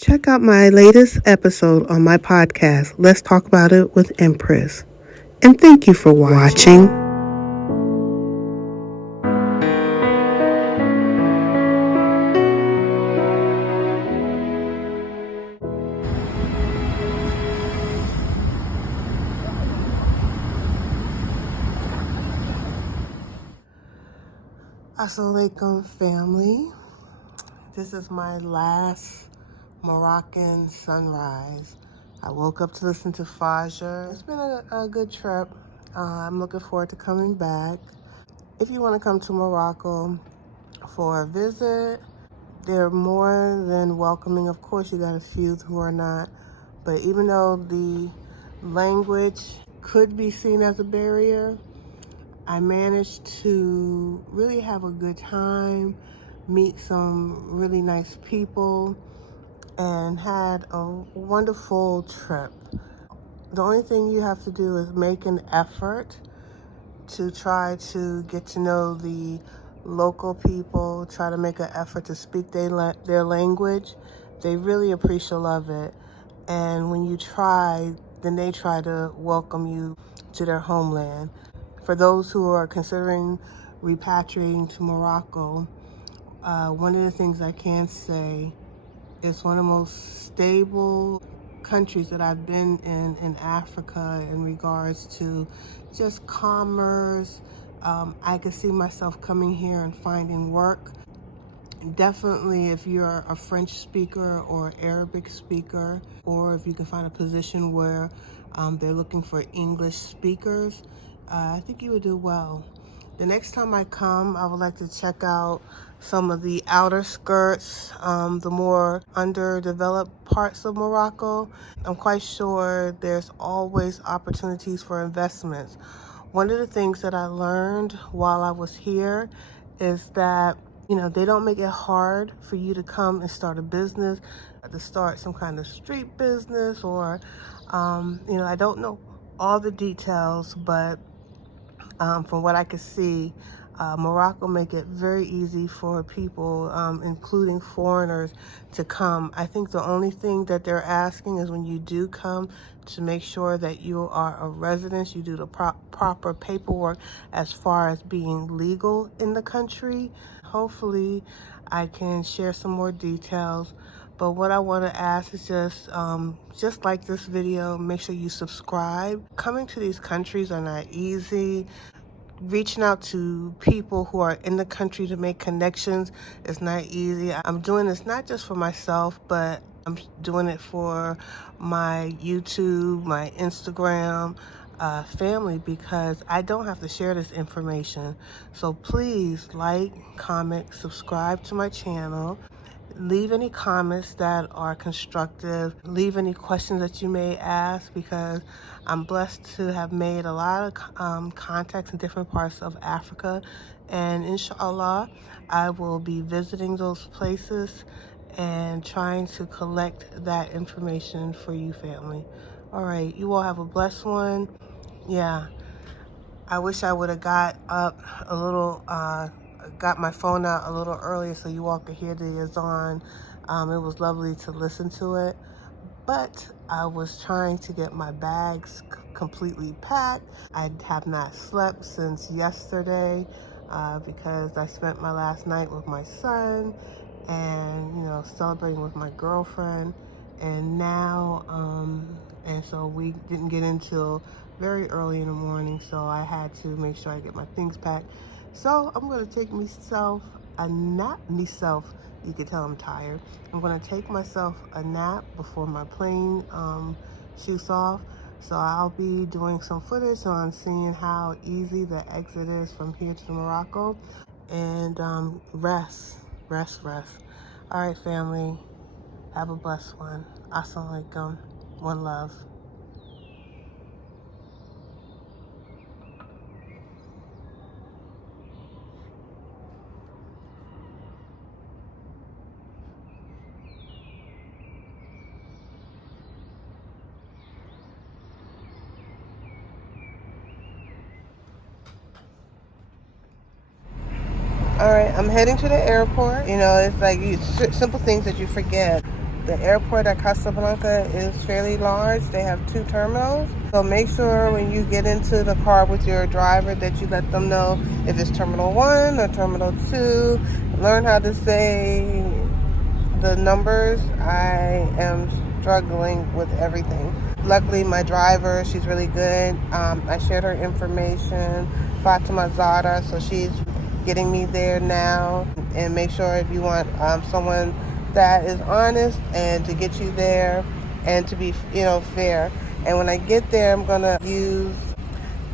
Check out my latest episode on my podcast, Let's Talk About It with Empress. And thank you for watching. Assalamu alaikum, family. This is my last Moroccan sunrise. I woke up to listen to Fajr. It's been a good trip. I'm looking forward to coming back. If you want to come to Morocco for a visit, they're more than welcoming. Of course, you got a few who are not, but even though the language could be seen as a barrier, I managed to really have a good time, meet some really nice people, and had a wonderful trip. The only thing you have to do is make an effort to try to get to know the local people, try to make an effort to speak their language. They really appreciate it. And when you try, then they try to welcome you to their homeland. For those who are considering repatriating to Morocco, one of the things I can say is one of the most stable countries that I've been in Africa in regards to just commerce. I could see myself coming here and finding work. Definitely if you're a French speaker or Arabic speaker, or if you can find a position where they're looking for English speakers, I think you would do well. The next time I come, I would like to check out some of the outer skirts, the more underdeveloped parts of Morocco. I'm quite sure there's always opportunities for investments. One of the things that I learned while I was here is that they don't make it hard for you to come and start a business, to start some kind of street business, or, I don't know all the details, but from what I could see, Morocco make it very easy for people, including foreigners, to come. I think the only thing that they're asking is when you do come to make sure that you are a resident, you do the proper paperwork as far as being legal in the country. Hopefully, I can share some more details. But what I want to ask is just like this video, make sure you subscribe. Coming to these countries are not easy. Reaching out to people who are in the country to make connections is not easy. I'm doing this not just for myself, but I'm doing it for my YouTube, my Instagram family, because I don't have to share this information. So please like, comment, subscribe to my channel. Leave any comments that are constructive. Leave any questions that you may ask, because I'm blessed to have made a lot of contacts in different parts of Africa. And inshallah, I will be visiting those places and trying to collect that information for you, family. All right, you all have a blessed one. Yeah, I wish I would have got up a little, got my phone out a little earlier so you all could hear the azan. It was lovely to listen to it, but I was trying to get my bags completely packed. I have not slept since yesterday because I spent my last night with my son and, celebrating with my girlfriend. And now, and so we didn't get until very early in the morning, so I had to make sure I get my things packed. So I'm going to take myself a nap. You can tell I'm tired. I'm going to take myself a nap before my plane shoots off. So I'll be doing some footage on seeing how easy the exit is from here to Morocco. And rest. All right, family. Have a blessed one. Assalamu alaikum. One love. All right, I'm heading to the airport. It's like simple things that you forget. The airport at Casablanca is fairly large. They have 2 terminals. So make sure when you get into the car with your driver that you let them know if it's Terminal 1 or Terminal 2. Learn how to say the numbers. I am struggling with everything. Luckily, my driver, she's really good. I shared her information, Fatima Zara, so she's getting me there now. And make sure if you want someone that is honest and to get you there and to be, fair. And when I get there, I'm gonna use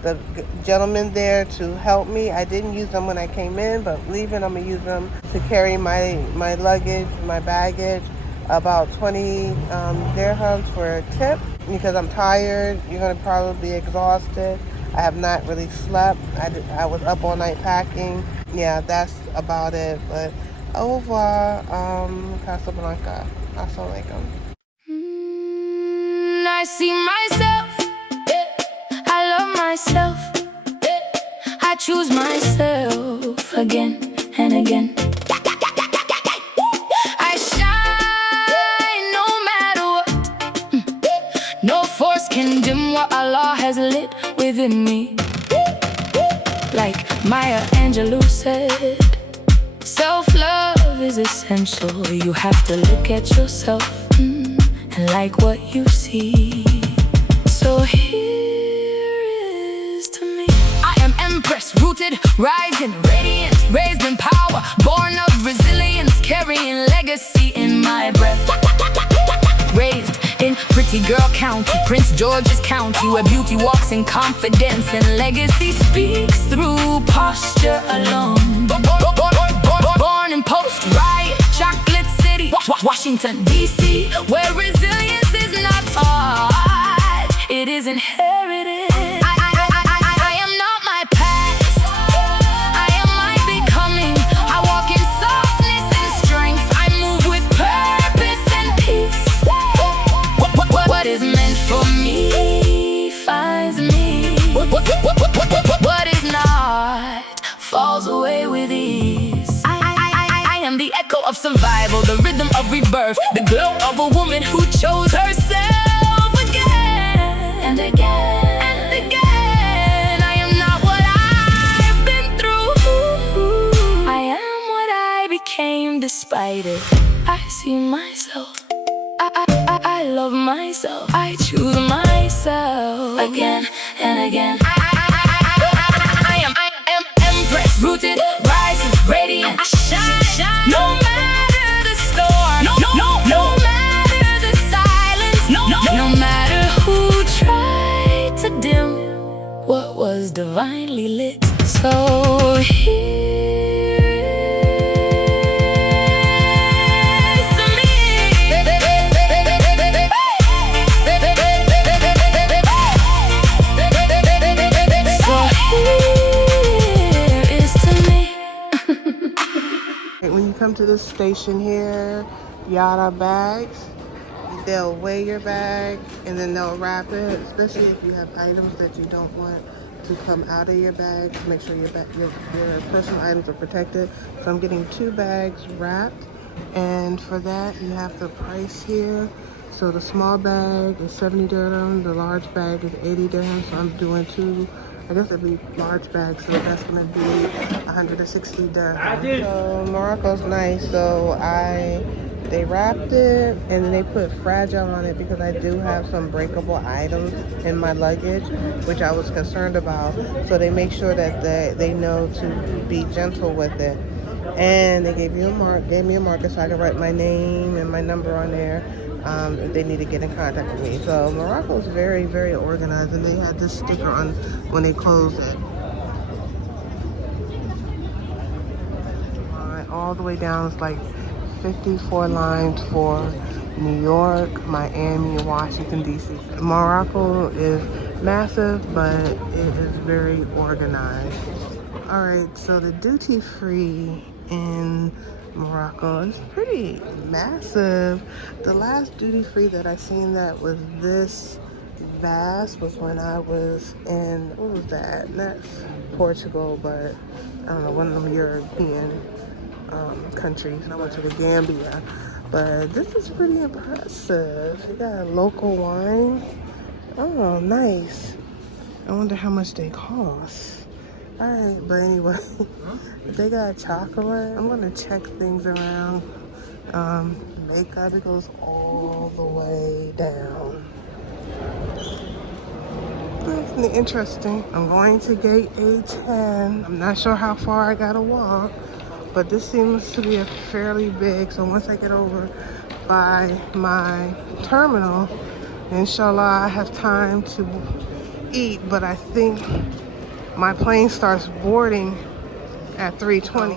the gentleman there to help me. I didn't use them when I came in, but leaving, I'm gonna use them to carry my luggage, my baggage. About 20 dirhams for a tip because I'm tired. You're gonna probably be exhausted. I have not really slept. I was up all night packing. Yeah, that's about it. But au revoir, Casablanca. Assalamu alaikum. I see myself, I love myself, I choose myself again and again. I shine no matter what, no force can dim what Allah has lit within me. Like Maya Angelou said, self-love is essential. You have to look at yourself and like what you see. So here is to me. I am empress, rooted, rising, radiant, raised in power, born of resilience, carrying legacy in my breath. Raised in pretty girl county, Prince George's County, where beauty walks in confidence and legacy speaks through posture alone. Born in post-riot, chocolate city, Washington, D.C., where resilience is not taught, it is inherited. I am not my past, I am my becoming. I walk in softness and strength, I move with purpose and peace. What is meant for me finds me. What is not falls away with ease. I am the echo of survival, the rhythm of rebirth, the glow of a woman who chose herself again and again and again. I am not what I've been through, I am what I became despite it. I see myself, I love myself, I choose myself again and again. I am empress, rooted, rising, radiant, I shine, no matter the storm, no matter the silence, no matter who tried to dim what was divinely lit. So here is to me. So here is to me. When you come to this station here, Yada bags, they'll weigh your bag and then they'll wrap it, especially if you have items that you don't want to come out of your bag to make sure your personal items are protected. So I'm getting 2 bags wrapped, and for that you have the price here. So the small bag is 70 dirham, the large bag is 80 dirham. So I'm doing 2, I guess it'd be large bags, so that's gonna be 160 dirham. So Morocco's nice. So they wrapped it and then they put fragile on it because I do have some breakable items in my luggage, which I was concerned about. So they make sure that they know to be gentle with it. And they gave me a marker so I can write my name and my number on there if they need to get in contact with me. So Morocco's very, very organized, and they had this sticker on when they closed it. All the way down, it's like 54 lines for New York, Miami, Washington, D.C. Morocco is massive, but it is very organized. All right, so the duty free in Morocco is pretty massive. The last duty free that I seen that was this vast was when I was in, what was that? Not Portugal, but I don't know, one of them European countries. I went to the Gambia, but this is pretty impressive. You got local wine. Oh, nice. I wonder how much they cost. All right, but anyway, they got chocolate. I'm gonna check things around. Makeup, it goes all the way down. That's interesting. I'm going to gate A10. I'm not sure how far I gotta walk, but this seems to be a fairly big. So once I get over by my terminal, inshallah, I have time to eat. But I think my plane starts boarding at 3:20.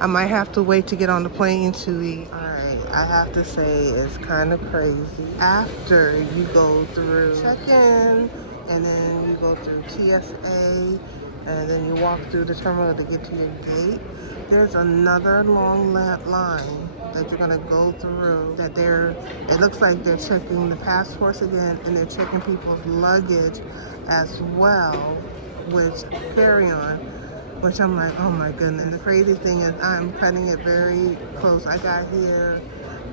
I might have to wait to get on the plane to eat. All right, I have to say it's kind of crazy. After you go through check-in, and then you go through TSA, and then you walk through the terminal to get to your gate, there's another long line that you're gonna go through. It looks like they're checking the passports again, and they're checking people's luggage as well, which carry-on. Which I'm like, oh my goodness. And the crazy thing is I'm cutting it very close. I got here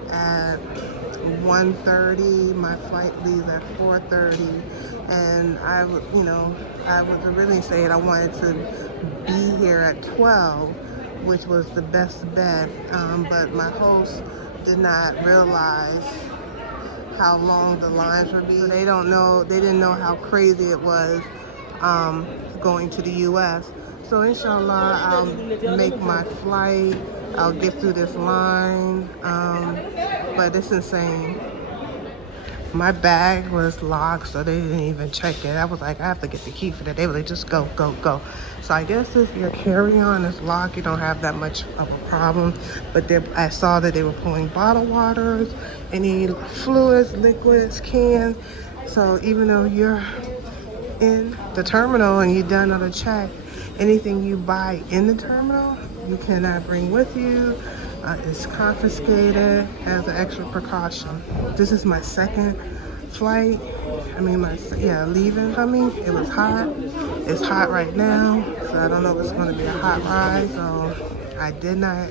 at 1:30. My flight leaves at 4:30. And I was originally saying I wanted to be here at 12, which was the best bet. But my host did not realize how long the lines would be. They didn't know how crazy it was going to the US. So inshallah, I'll make my flight. I'll get through this line. But it's insane. My bag was locked, so they didn't even check it. I was like, I have to get the key for that. They were like, just go, go, go. So I guess if your carry-on is locked, you don't have that much of a problem. But I saw that they were pulling bottled waters, any fluids, liquids, cans. So even though you're in the terminal and you've done another check, anything you buy in the terminal, you cannot bring with you. It's confiscated as an extra precaution. This is my second flight. Leaving, coming. It was hot. It's hot right now, so I don't know if it's going to be a hot ride. So I did not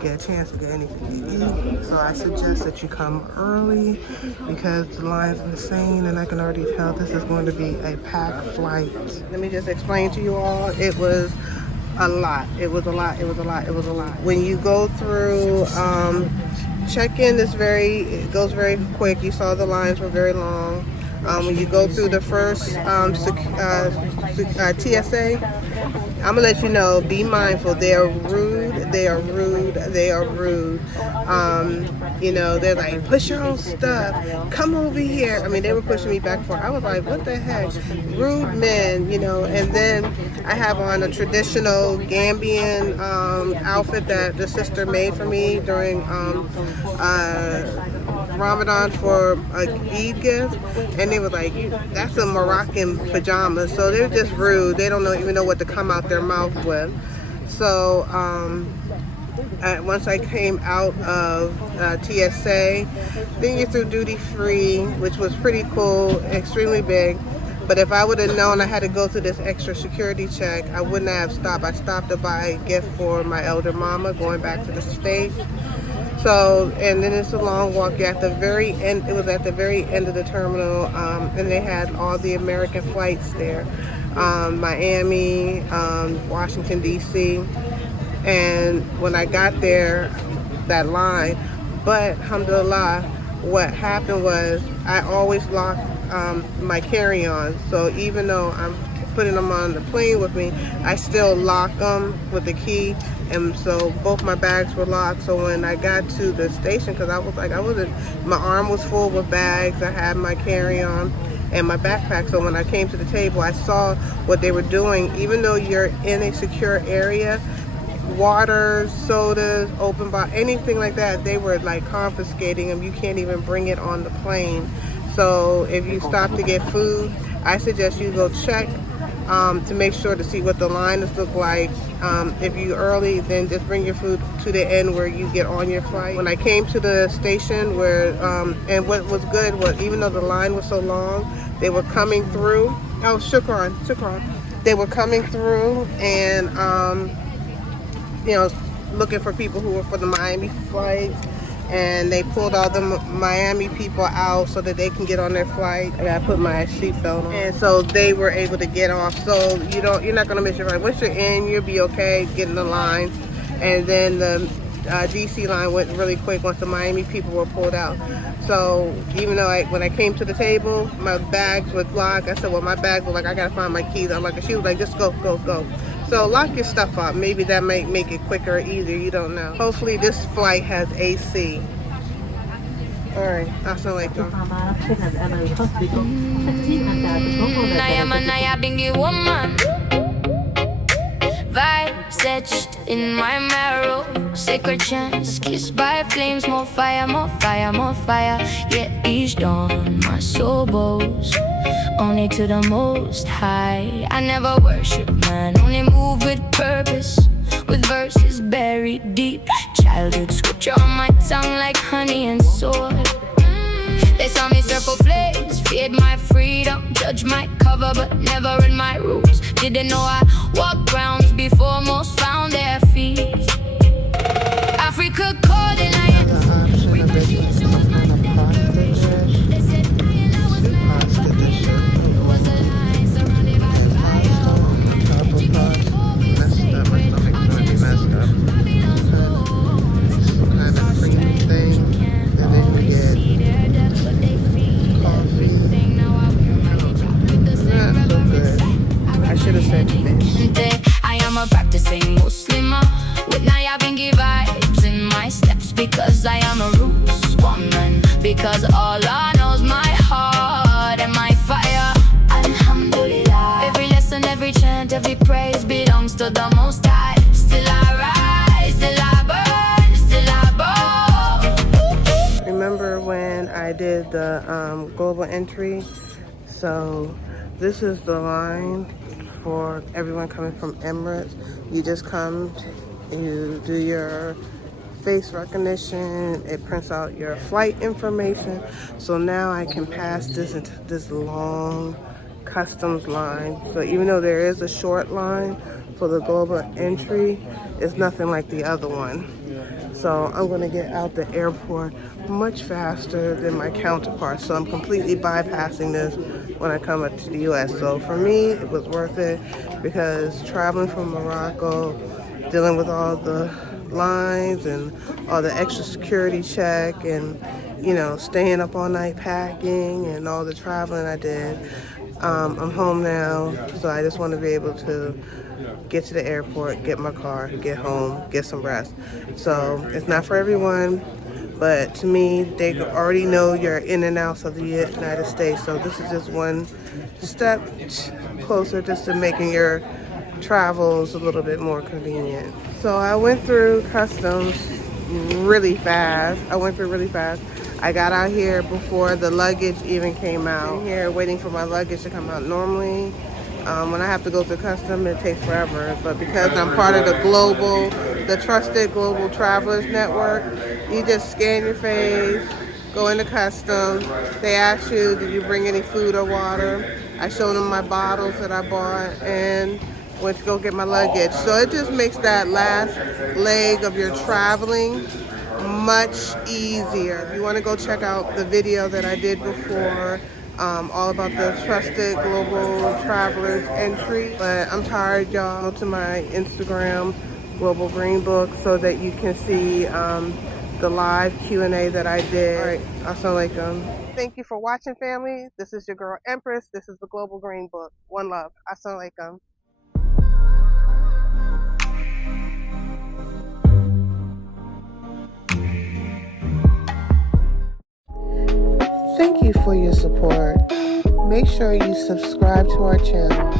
get a chance to get anything to eat. So I suggest that you come early because the line's insane, and I can already tell this is going to be a packed flight. Let me just explain to you all. It was a lot. It was a lot. When you go through check-in, it goes very quick. You saw the lines were very long. When you go through the first TSA, I'm gonna let you know, be mindful. They are rude. They're like, push your own stuff, come over here. I mean, they were pushing me back and forth. I was like, what the heck? Rude men, and then I have on a traditional Gambian outfit that the sister made for me during Ramadan for a Eid gift, and they were like, that's a Moroccan pajamas. So they're just rude. They don't even know what to come out their mouth with. So once I came out of TSA, then you're through duty free, which was pretty cool, extremely big. But if I would have known I had to go through this extra security check, I wouldn't have stopped. I stopped to buy a gift for my elder mama going back to the States. So, and then it's a long walk. You're at the very end. It was at the very end of the terminal, and they had all the American flights there, Miami, Washington D.C. And when I got there, that line. But alhamdulillah, what happened was I always locked my carry-on. So even though I'm putting them on the plane with me, I still lock them with the key. And so both my bags were locked. So when I got to the station, because my arm was full with bags. I had my carry-on and my backpack. So when I came to the table, I saw what they were doing. Even though you're in a secure area, waters, sodas, open bar, anything like that, they were like confiscating them. You can't even bring it on the plane. So if you stop to get food, I suggest you go check to make sure to see what the lines look like. If you're early, then just bring your food to the end where you get on your flight. When I came to the station and what was good was, even though the line was so long, they were coming through. Oh, shukran. They were coming through and, looking for people who were for the Miami flights, and they pulled all the Miami people out so that they can get on their flight. I gotta put my seatbelt on, and so they were able to get off. So you're not gonna miss your flight. Once you're in, you'll be okay. Get in the line, and then the DC line went really quick once the Miami people were pulled out. So even though when I came to the table, my bags were locked. I said, well, my bags were like, I gotta find my keys. She was like, just go, go, go. So lock your stuff up. Maybe that might make it quicker or easier. You don't know. Hopefully this flight has AC. All right. Assalamualaikum. Vibes etched in my marrow, sacred chants kissed by flames, more fire, more fire, more fire. Yeah, each dawn my soul bows only to the Most High. I never worship man, only move with purpose, with verses buried deep. Childhood scripture on my tongue like honey and sword. They saw me circle flames, feared my freedom, judge my cover but never in my roots. Didn't know I walked grounds before most found their feet. Africa calling, I am repatriation was my declaration. They said I and I was mad, but realized it was a lie, surrounded by fire. Educated for being sacred, Babylon's gold. Kind of creamy thing, and then you get coffee. Not so good. I should have said fish. I am a practicing Muslimah with Nayabengi vibes in my steps, because I am a roots woman, because Allah knows my heart and my fire. Alhamdulillah. Every lesson, every chant, every praise belongs to the Most High. Still I rise, still I burn, still I bow. Remember when I did the global entry? So this is the line for everyone coming from Emirates. You just come, you do your face recognition, it prints out your flight information. So now I can pass this into this long customs line. So even though there is a short line for the global entry, it's nothing like the other one. So I'm gonna get out the airport much faster than my counterparts. So I'm completely bypassing this when I come up to the US. So for me, it was worth it, because traveling from Morocco, dealing with all the lines and all the extra security check, and staying up all night packing and all the traveling I did. I'm home now, so I just want to be able to get to the airport, get my car, get home, get some rest. So it's not for everyone, but to me, they already know your in and outs of the United States. So this is just one step closer just to making your travels a little bit more convenient. So I went through customs really fast. I got out here before the luggage even came out. I'm here waiting for my luggage to come out. Normally, when I have to go through customs, it takes forever. But because I'm part of the trusted global travelers network, you just scan your face, go into customs. They ask you, did you bring any food or water? I showed them my bottles that I bought and went to go get my luggage. So it just makes that last leg of your traveling much easier. If you want to go check out the video that I did before, all about the trusted global travelers entry. But I'm tired, y'all. Go to my Instagram, Global Green Book, so that you can see the live Q&A that I did. All right, assalamualaikum. Thank you for watching, family. This is your girl Empress. This is the Global Green Book. One love. Assalamualaikum. Thank you for your support. Make sure you subscribe to our channel